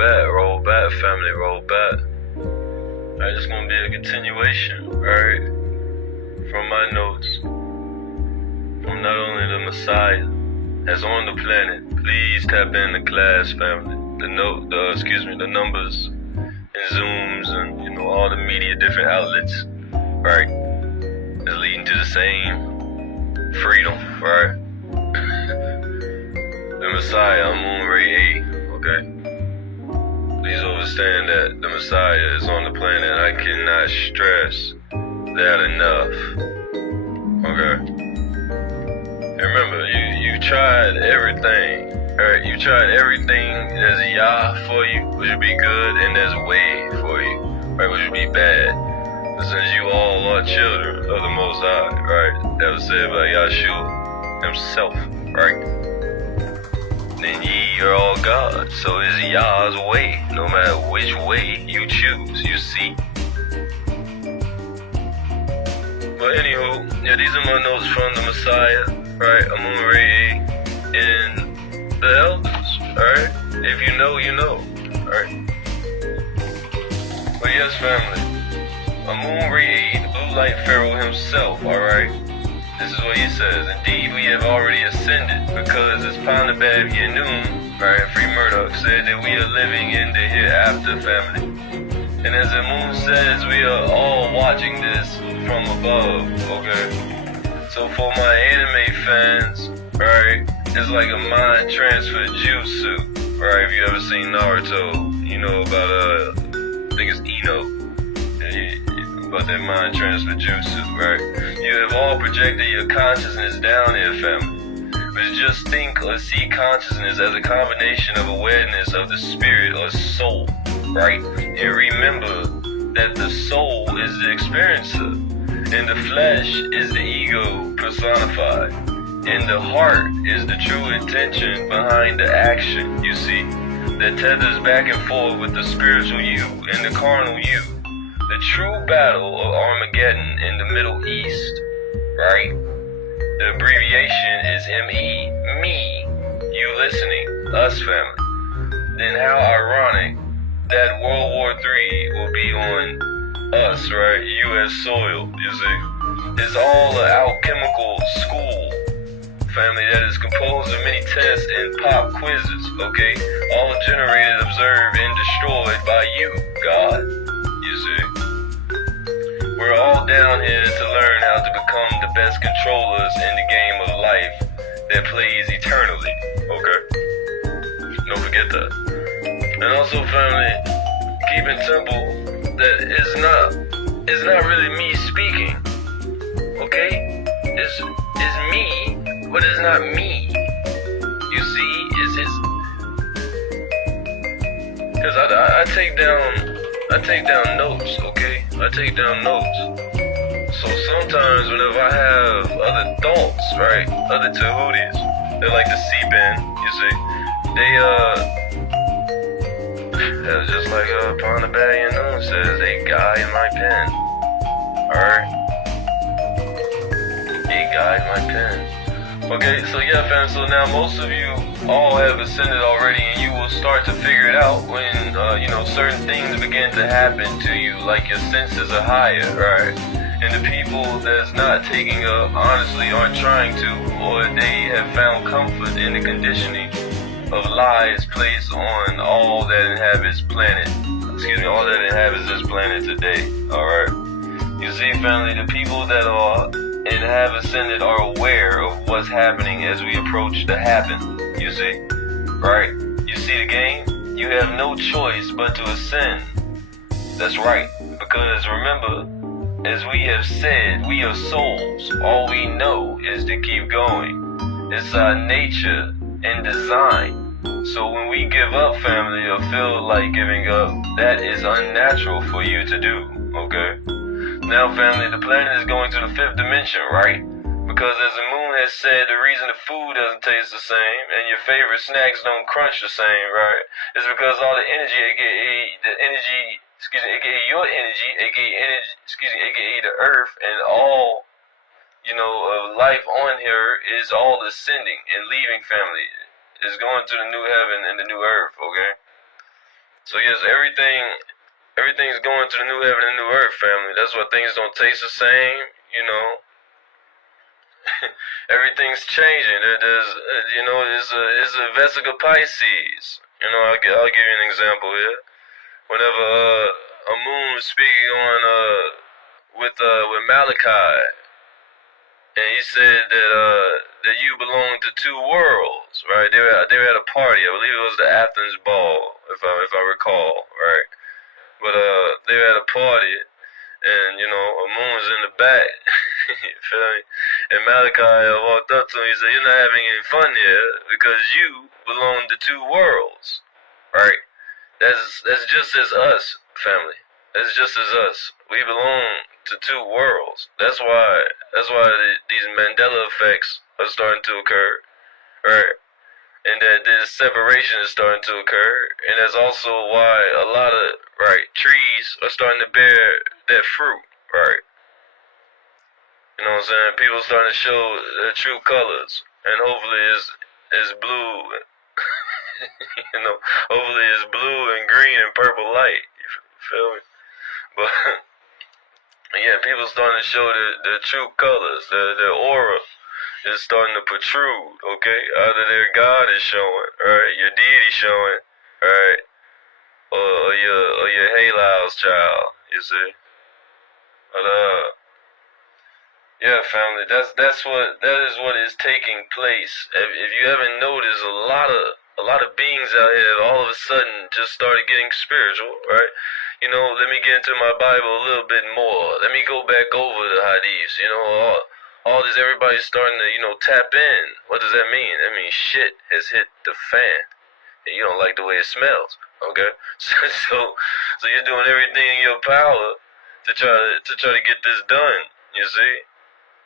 roll back, family, roll back. Alright, it's gonna be a continuation, alright, from my notes, from not only the Messiah as on the planet. Please tap in the class, family. The numbers and Zooms and all the media, different outlets, right? Is leading to the same freedom, right? The Messiah, Moon Ray 8, okay? Please understand that the Messiah is on the planet. I cannot stress that enough, okay? And remember, you tried everything, alright? You tried everything. There's a Yah for you, which would be good, and there's a way for you, right, which would be bad. But since you all are children of the Most High, right? That was said by Yahshua himself, right? Then ye are all God, so is Yah's way, no matter which way you choose, you see. But anywho, yeah, these are my notes from the Messiah, right? Amun Ray and the elders, alright? If you know, you know, alright? But yes, family, Amun Ray, the blue light pharaoh himself, alright? This is what he says. Indeed, we have already ascended, because as Panabab Yanun, right, Free Murdoch, said that we are living in the hereafter, family. And as the moon says, we are all watching this from above, okay? So for my anime fans, right, it's like a mind transfer jutsu, right? If you ever seen Naruto, you know about, I think it's Ino. About that mind transfer jutsu, right? You have all projected your consciousness down here, family. But just think or see consciousness as a combination of awareness of the spirit or soul, right? And remember that the soul is the experiencer, and the flesh is the ego personified, and the heart is the true intention behind the action, you see, that tethers back and forth with the spiritual you and the carnal you. The true battle of Armageddon in the Middle East, right? The abbreviation is M-E, me, you listening, us family. Then how ironic that World War III will be on us, right? U.S. soil, you see. It's all an alchemical school, family, that is composed of many tests and pop quizzes, okay? All generated, observed, and destroyed by you, God, you see. We're all down here to learn how to become the best controllers in the game of life that plays eternally, okay? Don't forget that. And also, family, keep it simple that it's not really me speaking, okay? It's me, but it's not me. You see, because I take down notes, okay? I take down notes. So sometimes whenever I have other thoughts, right, other tahooties, they like to seep in, you see. That's just like Panabab Yanun says, a guy in my pen. Alright? A guy in my pen. Okay, so yeah, fam, so now most of you all have ascended already, and you will start to figure it out when, certain things begin to happen to you, like your senses are higher, right? And the people that's not taking up, honestly, aren't trying to, or they have found comfort in the conditioning of lies placed on all that inhabits all that inhabits this planet today, alright? You see, family, the people that are and have ascended are aware of what's happening as we approach the happen, you see, right? You see the game? You have no choice but to ascend. That's right, because remember, as we have said, we are souls. All we know is to keep going. It's our nature and design. So when we give up, family, or feel like giving up, that is unnatural for you to do, okay? Now, family, the planet is going to the fifth dimension, right? Because as the moon has said, the reason the food doesn't taste the same and your favorite snacks don't crunch the same, right, is because all the energy, aka your energy, aka the earth, and all, of life on here is all ascending and leaving, family. It's going to the new heaven and the new earth, okay? So yes, everything's going to the new heaven and new earth, family. That's why things don't taste the same, you know. Everything's changing. There's, you know, it's a Vesica Pisces. You know, I'll give you an example here. Whenever a moon was speaking on with Malachi, and he said that you belong to two worlds, right? They were at a party. I believe it was the Athens ball, if I recall, right? But they were at a party, and you know, a moon was in the back. You feel me? And Malachi walked up to him. He said, "You're not having any fun here because you belong to two worlds, right? That's just as us, family. That's just as us. We belong to two worlds. That's why these Mandela effects are starting to occur, right? And that this separation is starting to occur, and that's also why a lot of trees are starting to bear that fruit, right? You know what I'm saying? People starting to show their true colors, and hopefully it's blue. You know, hopefully it's blue and green and purple light. You feel me? But yeah, people starting to show their true colors, their aura is starting to protrude, okay? Either their God is showing, alright, your deity showing, alright, or your Halil's child, you see? But yeah, family, that is what is taking place. If you haven't noticed, a lot of beings out here all of a sudden just started getting spiritual, right? You know, let me get into my Bible a little bit more. Let me go back over the hadiths, you know, all this, everybody's starting to, you know, tap in. What does that mean? That means shit has hit the fan, and you don't like the way it smells, okay? So you're doing everything in your power to try to get this done, you see?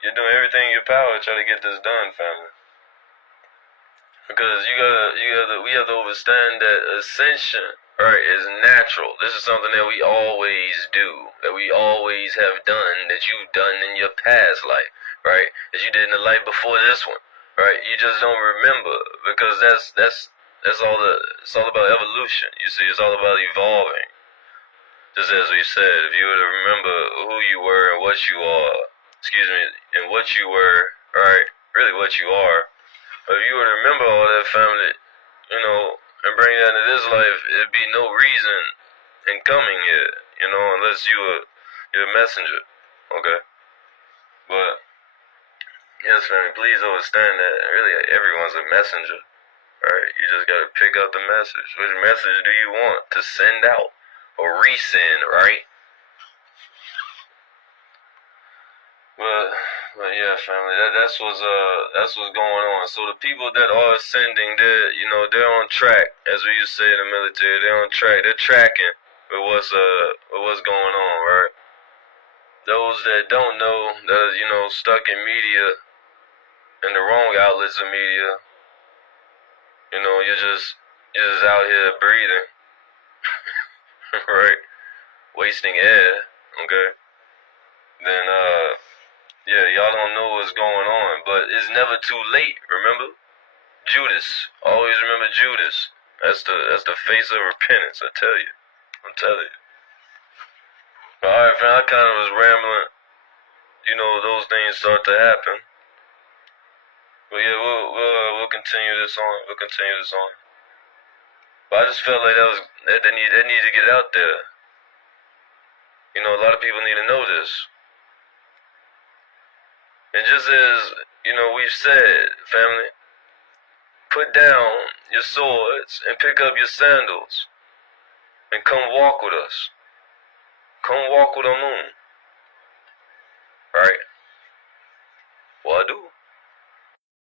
You're doing everything in your power to try to get this done, family. Because we have to understand that ascension, right, is natural. This is something that we always do, that we always have done, that you've done in your past life, right? That you did in the life before this one, right? You just don't remember, because it's all about evolution. You see, it's all about evolving. Just as we said, if you were to remember who you were and what you are, and what you were, right, really what you are. But if you were to remember all that, family, you know, and bring that into this life, it'd be no reason in coming here, you know, unless you're a messenger, okay? But yes, family, please understand that really everyone's a messenger, right? You just gotta pick up the message. Which message do you want to send out or resend, right? But yeah, family, that's what's going on. So the people that are ascending, they're on track, as we used to say in the military. They're on track. They're tracking with what's going on, right? Those that don't know, that are, stuck in media, in the wrong outlets of media, you're just out here breathing, right? Wasting air, okay? Then yeah, y'all don't know what's going on, but it's never too late. Remember, Judas. Always remember Judas. That's the face of repentance. I'm telling you. But all right, fam. I kind of was rambling. Those things start to happen. But yeah, we'll continue this on. But I just felt like that need to get out there. A lot of people need to know this. And just as, we've said, family, put down your swords and pick up your sandals and come walk with us. Come walk with the moon.